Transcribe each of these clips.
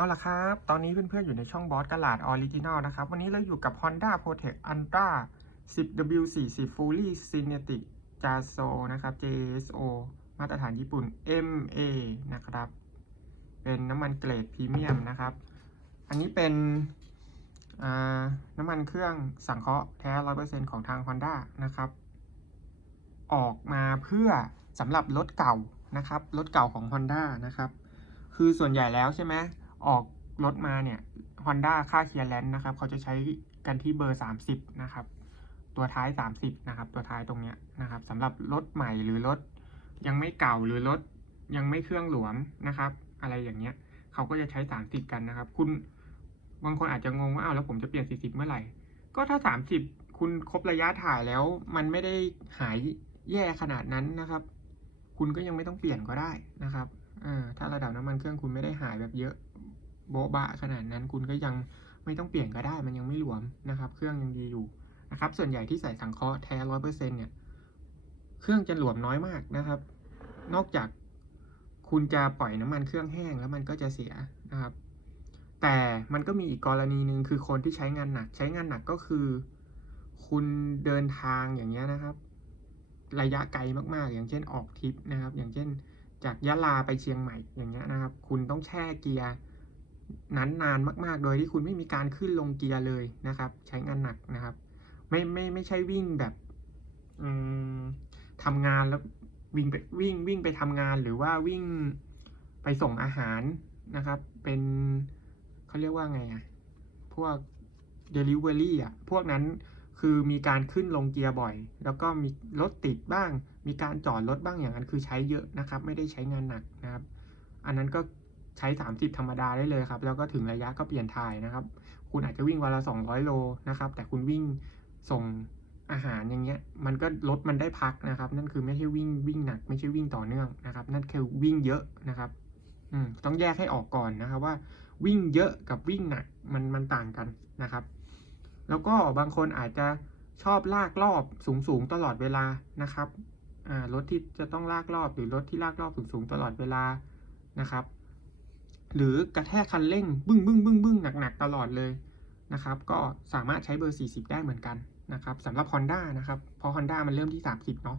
เอาละครับ ตอนนี้เพื่อนๆอยู่ในช่องบอสกลาดออริจินอลนะครับ วันนี้เราอยู่กับ Honda Protect Ultra 10W40 Fully Cinetic JASO นะครับ JSO มาตรฐานญี่ปุ่น MA นะครับ เป็นน้ำมันเกรดพรีเมียมนะครับ อันนี้เป็นน้ำมันเครื่องสังเคราะห์แท้ 100%ของทาง Honda นะครับ ออกมาเพื่อสำหรับรถเก่านะครับ รถเก่าของ Honda นะครับ คือส่วนใหญ่แล้วใช่ไหม ออกรถมาเนี่ย Honda ค่าเคลียร์แลนซ์นะครับ เขาจะใช้กันที่เบอร์ 30 นะครับ ตัวท้าย 30 นะครับ ตัวท้ายตรงเนี้ยนะครับสำหรับรถใหม่หรือรถยังไม่เก่าหรือรถยังไม่เครื่องหลวมนะครับ อะไรอย่างเงี้ย เขาก็จะใช้ 30 กันนะครับ คุณบางคนอาจจะงงว่าอ้าวแล้วผมจะเปลี่ยน 40 เมื่อไหร่ ก็ถ้า 30 คุณครบระยะถ่ายแล้วมันไม่ได้หายแย่ขนาดนั้นนะครับ คุณก็ยังไม่ต้องเปลี่ยนก็ได้นะครับอ่าถ้าระดับน้ำมันเครื่องคุณไม่ได้หายแบบเยอะ โบ๊ะบะขนาดนั้นคุณก็ยังไม่ต้องเปลี่ยนก็ได้มันยังไม่หลวมนะครับ เครื่องยังดีอยู่นะครับส่วนใหญ่ที่ใส่สังเคราะห์แท้ร้อยเปอร์เซ็นเนี่ยเครื่องจะหลวมน้อยมากนะครับ นอกจากคุณจะปล่อยน้ำมันเครื่องแห้งแล้วมันก็จะเสียนะครับ แต่มันก็มีอีกกรณีหนึ่งคือคนที่ใช้งานหนัก ใช้งานหนักก็คือ คุณเดินทางอย่างเงี้ยนะครับ ระยะไกลมากๆ อย่างเช่นออกทริปนะครับ อย่างเช่น จากยะลาไปเชียงใหม่อย่างเงี้ยนะครับ คุณต้องแช่เกียร์ นั้นนานมากๆ โดยที่คุณไม่มีการขึ้นลงเกียร์เลยนะครับ ใช้งานหนักนะครับ ไม่ไม่ไม่ใช่วิ่งแบบทำงานแล้ววิ่งไปวิ่งวิ่งไปทำงานหรือว่าวิ่งไปส่งอาหารนะครับ เป็นเขาเรียกว่าไงอะพวก Delivery อะพวกนั้นคือมีการขึ้นลงเกียร์บ่อย แล้วก็มีรถติดบ้าง มีการจอดรถบ้างอย่างนั้นคือใช้เยอะนะครับ ไม่ได้ใช้งานหนักนะครับ อันนั้นก็ ใช้ 30 ธรรมดาได้เลยครับ แล้วก็ถึงระยะก็เปลี่ยนถ่ายนะครับ คุณอาจจะวิ่งวันละ 200 โลนะครับ แต่คุณวิ่งส่งอาหารอย่างเงี้ย มันก็รถมันได้พักนะครับ นั่นคือไม่ใช่วิ่งวิ่งหนัก ไม่ใช่วิ่งต่อเนื่องนะครับ นั่นคือวิ่งเยอะนะครับอืมต้องแยกให้ออกก่อนนะครับว่า วิ่งเยอะกับวิ่งหนักมันมันต่างกันนะครับ แล้วก็บางคนอาจจะชอบลากรอบสูงสูงๆตลอดเวลานะครับอ่ารถที่จะต้องลากรอบหรือรถที่ลากรอบสูงสูงๆตลอดเวลานะครับ หรือกระแทกคันเร่งบึ้งบึ้งบึ้งบึ้งหนักหนักๆตลอดเลยนะครับ ก็สามารถใช้เบอร์ 40 ได้เหมือนกันนะครับสำหรับ Honda นะครับเพราะ Honda มันเริ่มที่ 30 เนาะ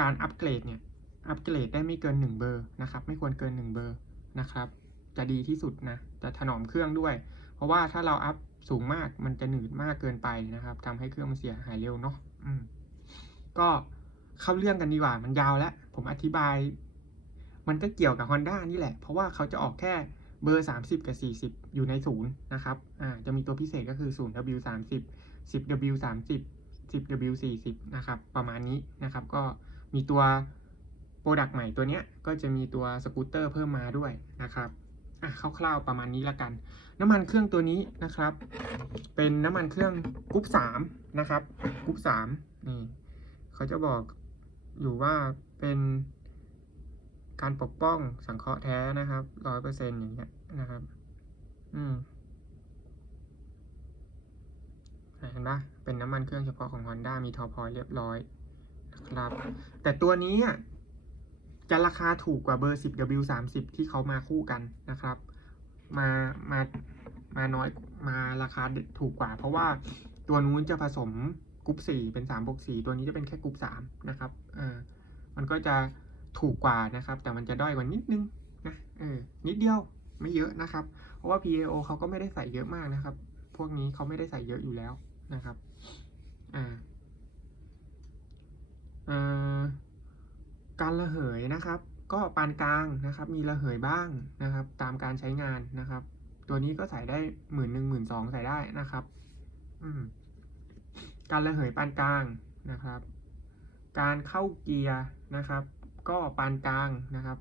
การอัปเกรดเนี่ยอัปเกรดได้ไม่เกิน 1 เบอร์นะครับ ไม่ควรเกิน 1 เบอร์นะครับ จะดีที่สุดนะจะถนอมเครื่องด้วย เพราะว่าถ้าเราอัพสูงมากมันจะหนืดมากเกินไปนะครับทำให้เครื่องมันเสียหายเร็วเนาะก็เข้าเรื่องกันดีกว่ามันยาวแล้ว ผมอธิบาย มันก็เกี่ยวกับ Honda นี่แหละ เพราะว่าเขาจะออกแค่เบอร์ 30 กับ 40 อยู่ในศูนย์นะครับ อ่า จะมีตัวพิเศษก็คือ 0W 30 10W 30 10W 40นะครับประมาณนี้นะครับ ก็มีตัวโปรดักต์ใหม่ตัวเนี้ยก็จะมีตัวสกูตเตอร์เพิ่มมาด้วยนะครับอะคร่าวๆประมาณนี้ละกัน น้ำมันเครื่องตัวนี้นะครับ เป็นน้ำมันเครื่องกรุ๊ป3นะครับกรุ๊ป3นี่เขาจะบอกอยู่ว่าเป็น การปกป้องสังเคราะห์แท้นะครับร้อยเปอร์เซ็นอย่างเงี้ยนะครับ อืมเห็นปะเป็นน้ำมันเครื่องเฉพาะของ Honda มีทอพอยเรียบร้อยนะครับ แต่ตัวนี้จะราคาถูกกว่าเบอร์ 10W30 ที่เขามาคู่กันนะครับ มา มา มาน้อยมาราคาถูกกว่า เพราะว่าตัวนู้นจะผสมกรุ๊ปสี่เป็นสามบวกสี่ตัวนี้จะเป็นแค่กรุ๊ปสามนะครับอ่ามันก็จะ ถูกกว่านะครับ แต่มันจะด้อยกว่านิดนึงนะเออนิดเดียวไม่เยอะนะครับ เพราะว่า PAO เขาก็ไม่ได้ใส่เยอะมากนะครับ พวกนี้เขาไม่ได้ใส่เยอะอยู่แล้วนะครับอ่าเอ่อการระเหยนะครับ ก็ปานกลางนะครับ มีระเหยบ้างนะครับ ตามการใช้งานนะครับ ตัวนี้ก็ใส่ได้หมื่นหนึ่งหมื่นสองใส่ได้นะครับอืมการระเหยปานกลางนะครับ การเข้าเกียร์นะครับ ก็ปานกลางนะครับ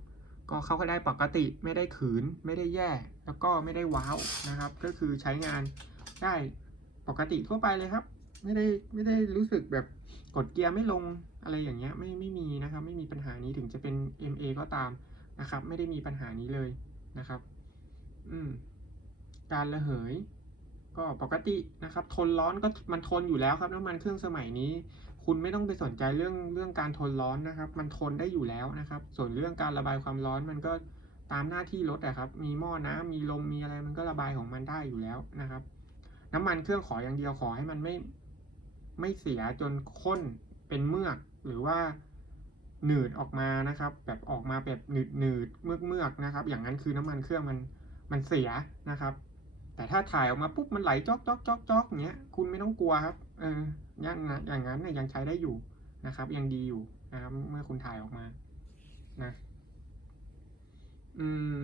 ก็เข้าก็ได้ปกติไม่ได้ขืนไม่ได้แย่ แล้วก็ไม่ได้ว้าวนะครับ ก็คือใช้งานได้ปกติทั่วไปเลยครับ ไม่ได้ไม่ได้รู้สึกแบบกดเกียร์ไม่ลงอะไรอย่างเงี้ยไม่ไม่มีนะครับ ไม่มีปัญหานี้ถึงจะเป็น MA ก็ตามนะครับ ไม่ได้มีปัญหานี้เลยนะครับ อืมการระเหย ก็ปกตินะครับ ทนร้อนก็มันทนอยู่แล้วครับน้ำมันเครื่องสมัยนี้ คุณไม่ต้องไปสนใจเรื่องเรื่องการทนร้อนนะครับ มันทนได้อยู่แล้วนะครับ ส่วนเรื่องการระบายความร้อนมันก็ตามหน้าที่รถอะครับ มีหม้อน้ำมีลมมีอะไรมันก็ระบายของมันได้อยู่แล้วนะครับ น้ำมันเครื่องขออย่างเดียวขอให้มันไม่ไม่เสียจนข้นเป็นเมือกหรือว่าหนืดออกมานะครับ แบบออกมาแบบหนืดหนืดเมือกเมือกนะครับ อย่างนั้นคือน้ำมันเครื่องมันมันเสียนะครับ แต่ถ้าถ่ายออกมาปุ๊บมันไหลจอกจอกจอกจอกอย่างเงี้ยคุณไม่ต้องกลัวครับ เอออย่างนั้นอย่างนั้นเนี่ยยังใช้ได้อยู่นะครับ ยังดีอยู่นะครับ เมื่อคุณถ่ายออกมานะอืม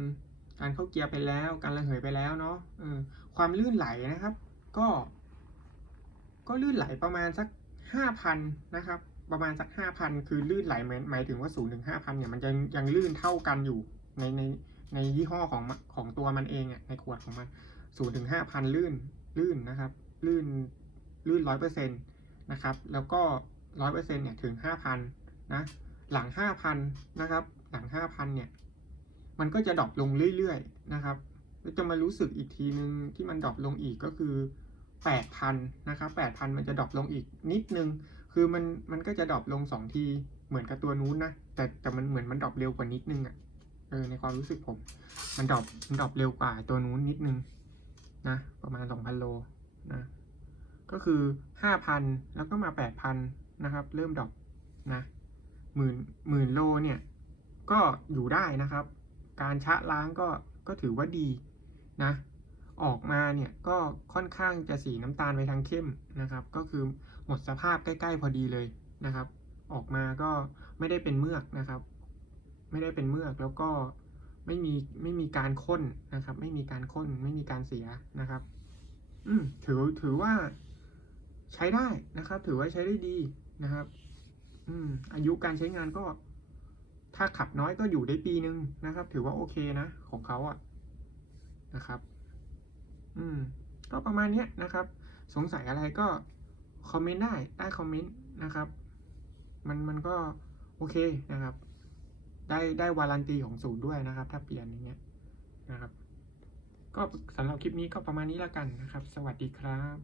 การเข้าเกียร์ไปแล้ว การระเหยไปแล้วเนาะเออความลื่นไหลนะครับ ก็ ก็ลื่นไหลประมาณสักห้าพันนะครับ ประมาณสักห้าพันคือลื่นไหลหมายหมายถึงว่าศูนย์ถึงห้าพันเนี่ยมันยังยังลื่นเท่ากันอยู่ในในในยี่ห้อของของตัวมันเองอะในขวดของมันศูนย์ถึงห้าพันลื่นลื่นนะครับ ลื่น ลื่นร้อยเปอร์เซ็นต์นะครับ แล้วก็ร้อยเปอร์เซ็นต์เนี่ยถึงห้าพันนะ หลังห้าพันนะครับ หลังห้าพันเนี่ย มันก็จะดรอปลงเรื่อยๆนะครับแล้วจะมารู้สึกอีกทีนึงที่มันดรอปลงอีกก็คือแปดพันนะครับแปดพันมันจะดรอปลงอีกนิดนึง คือมันมันก็จะดรอปลงสองทีเหมือนกับตัวนู้นนะ แต่แต่มันเหมือนมันดรอปเร็วกว่านิดนึงอะ่ะ เออในความรู้สึกผม มันดรอปมันดรอปเร็วกว่าตัวนู้นนิดนึงนะประมาณสองพันโลนะ ก็คือห้าพันแล้วก็มาแปดพันนะครับ เริ่มดอปนะหมื่นหมื่นโลเนี่ย ก็อยู่ได้นะครับ การชะล้างก็ก็ถือว่าดีนะ ออกมาเนี่ยก็ค่อนข้างจะสีน้ำตาลไปทางเข้มนะครับ ก็คือหมดสภาพใกล้ ๆ พอดีเลยนะครับ ออกมาก็ไม่ได้เป็นเมือกนะครับ ไม่ได้เป็นเมือกแล้วก็ไม่มีไม่มีการข้นนะครับ ไม่มีการข้นไม่มีการเสียนะครับ อืมถือถือว่า ใช้ได้นะครับ ถือว่าใช้ได้ดีนะครับ อืม อายุการใช้งานก็ ถ้าขับน้อยก็อยู่ได้ปีนึงนะครับ ถือว่าโอเคนะ ของเขาอะนะครับ อืม ก็ประมาณเนี้ยนะครับ สงสัยอะไรก็คอมเมนต์ได้ใต้คอมเมนต์นะครับ มันมันก็โอเคนะครับ ได้ได้วารันตีของศูนย์ด้วยนะครับ ถ้าเปลี่ยนอย่างเงี้ยนะครับ ก็สำหรับคลิปนี้ก็ประมาณนี้แล้วกันนะครับ สวัสดีครับ